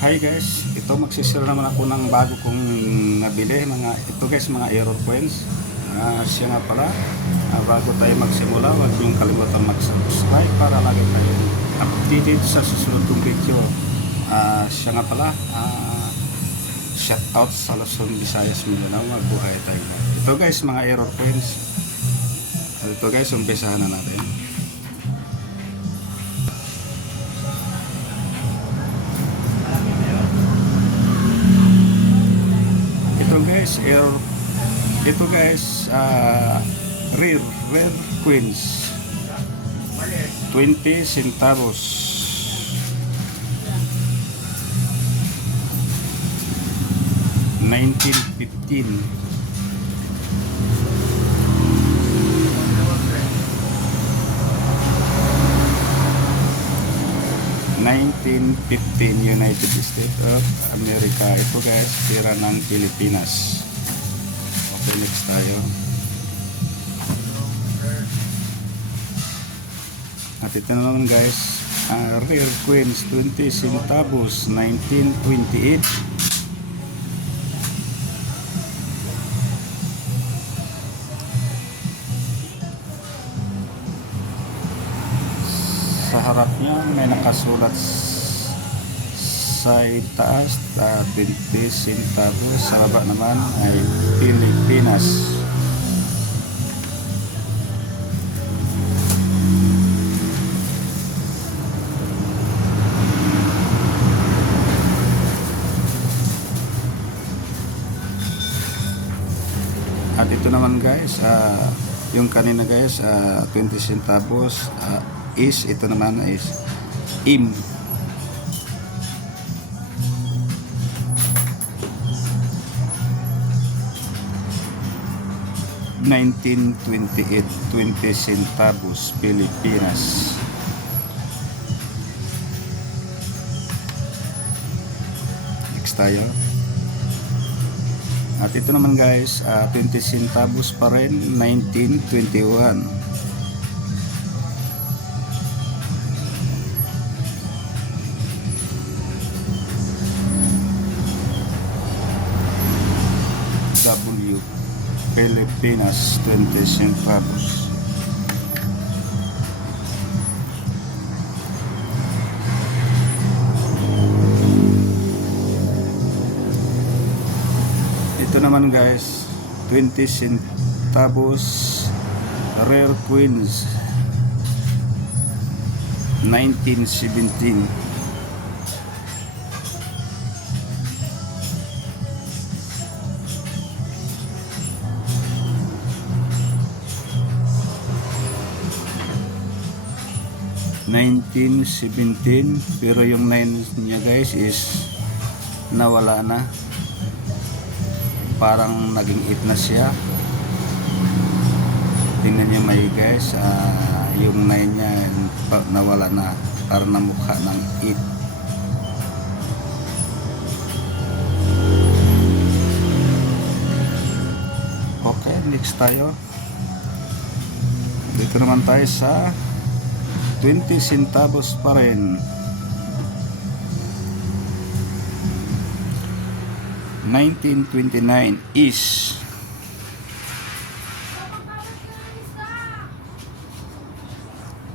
Hi guys, ito magsishare naman ako ng bago kong nabili. Ito guys, mga error coins. Siya nga pala, bago tayo magsimula, huwag niyong kalimutan mag-subscribe para lagi tayong updated sa susunod kong video. Siya nga pala, shout out sa Luzon, Visayas, Mindanao, mabuhay tayo. Ito guys, mga error coins. Ito guys, umpisahan na natin. Ito guys, rare coins, 20 centavos. $19.15. United States of America. Ito guys, pera ng Pilipinas. Okay, next tayo. At ito naman guys, rare coins, 20 centavos, 1928. Sa harap niya may nakasulat sa itaas 20 centavos, sa baba naman ay Pilipinas. At ito naman guys, yung kanina guys, 20 centavos ito naman is IM. $19.28, 20 centavos, Pilipinas. Next tayo. At ito naman guys, 20 centavos pa rin, 1921. Pilipinas, 20 centavos. Ito naman guys, 20 centavos, rare coins, 1917. Pero yung 9 niya guys is nawala na, parang naging 8 na siya. Tingnan niyo may guys, yung 9 niya nawala na, parang namukha ng 8. Okay, next tayo. Dito naman tayo sa 20 centavos pa rin, 1929 is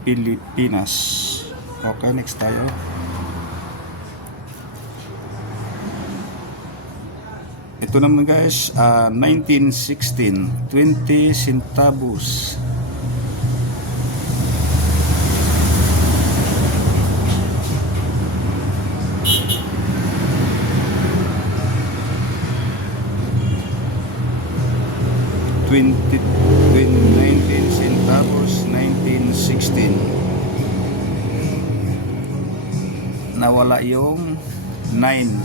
Pilipinas. Okay, next tayo. Ito naman guys, 1916, 20 centavos, $19 centavos, 1916. Nawala yung 9,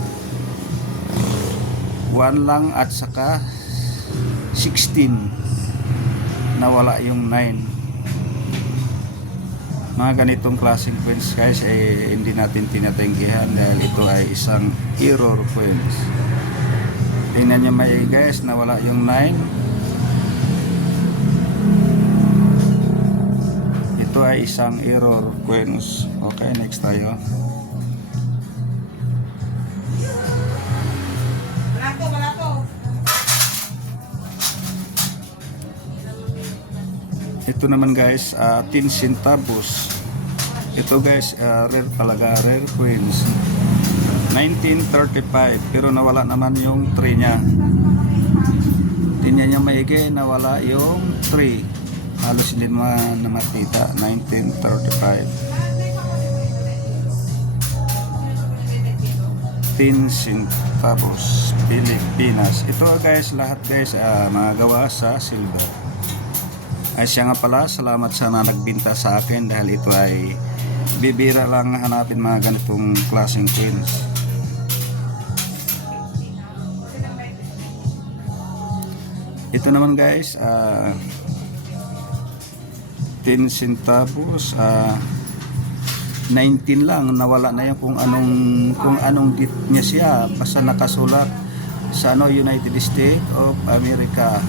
1 lang at saka 16. Nawala yung 9. Mga ganitong klaseng coins guys hindi natin tinatanggihan dahil ito ay isang error coins. Tingnan nyo may guys, nawala yung 9. Ito ay isang error coins. Okay, next tayo. Ito naman guys, 10 centavos. Ito guys, rare talaga, rare coins. 1935, pero nawala naman yung 3 niya. Tingnan niya maigi, nawala yung 3. Halos hindi naman na makita. 1935. 10 centavos, Pilipinas. Ito guys, lahat guys, mga gawa sa silver. Ay siya nga pala, salamat sa na nagbinta sa akin dahil ito ay bibira lang hanapin mga ganitong klaseng coins. Ito naman guys, 10 centavos, 19 lang, nawala na yan kung anong date niya siya, basta nakasulat sa United States of America.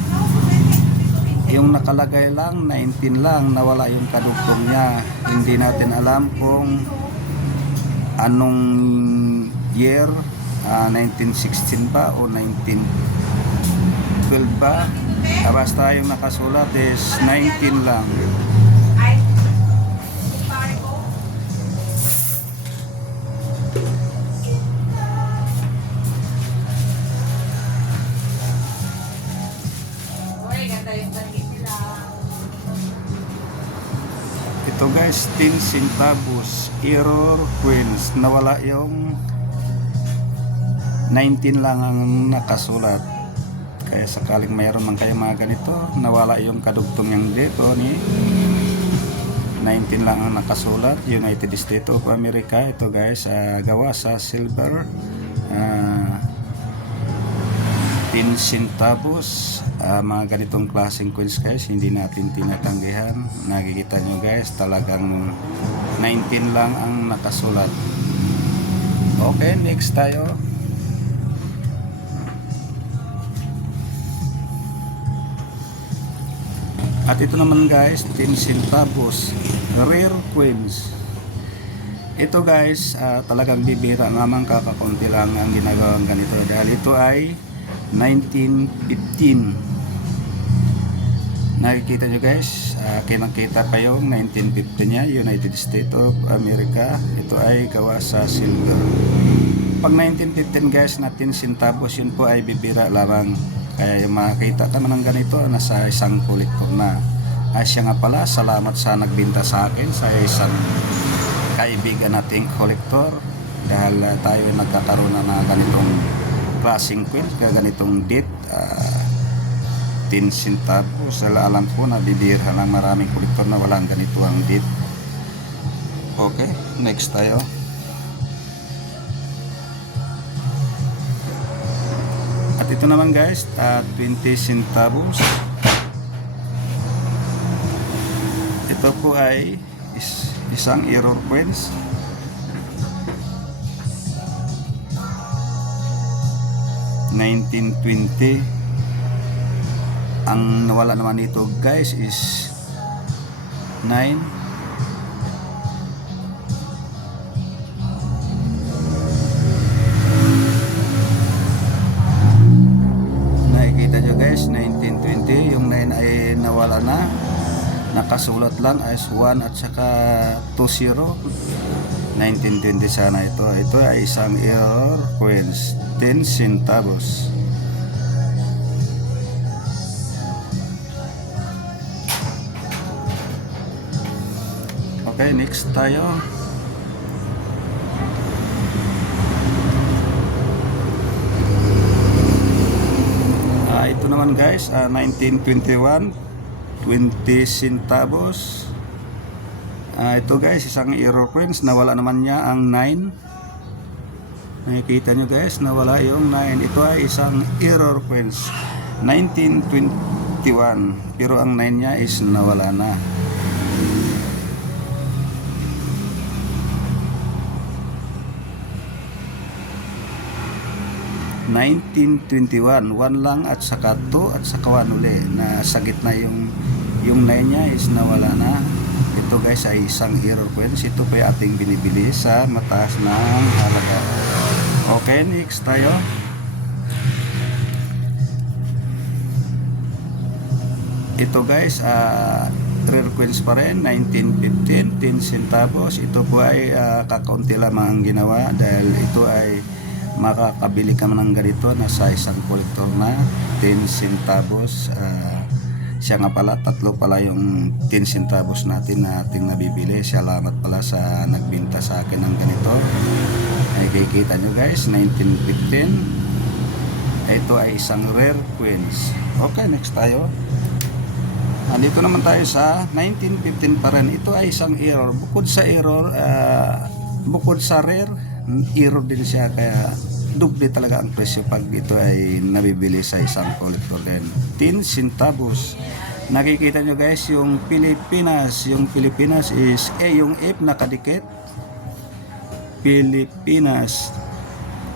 Yung nakalagay lang 19 lang, nawala yung kadugtong niya. Hindi natin alam kung anong year, 1916 ba o 1912 ba. Basta yung nakasulat is 19 lang. Ito guys, 10 centavos, error coins, nawala yung 19 lang ang nakasulat. Kaya sakaling mayroon man kayo mga ganito, nawala yung kadugtong yung dito ni 19 lang ang nakasulat, United States of America. Ito guys, gawa sa silver, 10 centavos. Mga ganitong klaseng coins guys, hindi natin tinatanggihan. Nakikita nyo guys, talagang 19 lang ang nakasulat. Okay, next tayo. At ito naman guys, 10 centavos, rare coins. Ito guys, talagang bibira naman, kakakunti lang ang ginagawang ganito dahil ito ay 1915. Nakikita nyo guys, kinakita pa yung 1950 niya, United States of America. Ito ay gawa sa silver. Pag 1915 guys, na 10 centavos, yun po ay bibira lamang. Kaya yung makakita ka ng ganito, nasa isang kolektor na. Ay siya nga pala, salamat sa nagbinta sa akin, sa isang kaibigan nating kolektor. Dahil tayo nagkakaroon na ganitong klaseng coins, ganitong date, 10 centavos. Alam ko na bibira ng maraming kolektor na walang ganito ang date. Okay, next tayo. At ito naman guys, 20 centavos. Ito po ay isang error coins. $19.20. Ang nawala naman dito guys is 9. Nakikita nyo guys, 1920. Yung 9 ay nawala na. Nakasulat lang as 1 at saka 20. 1920 sana ito. Ito ay isang error coins, 10 centavos. Okay, next tayo. Ito naman guys, 1921, 20 centavos. Ito guys, isang error coins, nawala naman niya ang 9. Nakikita nyo guys, nawala yung 9. Ito ay isang error coins, 1921, pero ang 9 niya is nawala na. 1921, 1 lang at saka 2 at saka 1 uli, na sa gitna yung 9 niya is nawala na. Ito guys ay isang error coins. Ito po yung ating binibili sa mataas ng halaga. Okay, next tayo. Ito guys, rare coins pa rin, 1915, 10 centavos. Ito po ay kakaunti lamang ang ginawa dahil ito ay makakabili ka ng ganito na sa isang kolektor na 10 centavos. Siya nga pala, tatlo pala yung 10 centavos natin na ating nabibili. Salamat pala sa nagbinta sa akin ng ganito. Ay kikita nyo guys, 1915. Ito ay isang rare coins. Okay, next tayo. Andito naman tayo sa 1915 pa rin. Ito ay isang error. Bukod sa error, bukod sa rare, error din siya. Kaya doble talaga ang presyo pag ito ay nabibili sa isang collector din. 10 centavos. Nakikita nyo guys, yung Pilipinas. Yung Pilipinas is, yung F nakadikit. Pilipinas.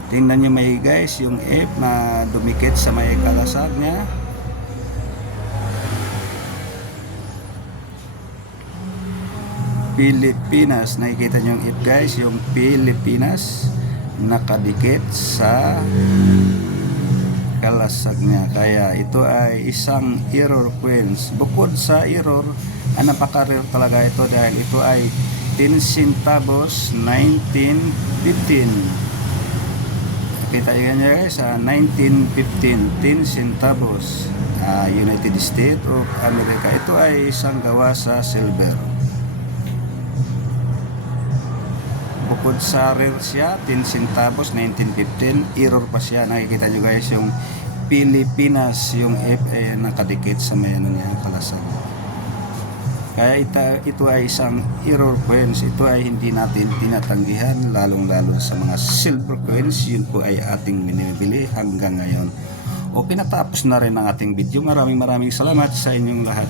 Tingnan nyo may guys, yung F na dumikit sa may kalasag niya. Pilipinas, nakikita nyo yung F guys, yung Pilipinas nakadikit sa kalasag niya. Kaya ito ay isang error coins. Bukod sa error, napaka-rare talaga ito dahil ito ay 10 centavos 1915. Kita nyo guys, 1915, 10 centavos, United States of America. Ito ay isang gawa sa silver. Bukod sa rare siya, 10 centavos, 1915, error pa siya. Nakikita nyo guys, yung Pilipinas, yung F ay nakadikit sa may ano niya, kalasag. Kaya ito ay isang error coins. Ito ay hindi natin tinatanggihan, lalong-lalo sa mga silver coins. Yun po ay ating binibili hanggang ngayon. Okay, natapos na rin ang ating video. Maraming salamat sa inyong lahat.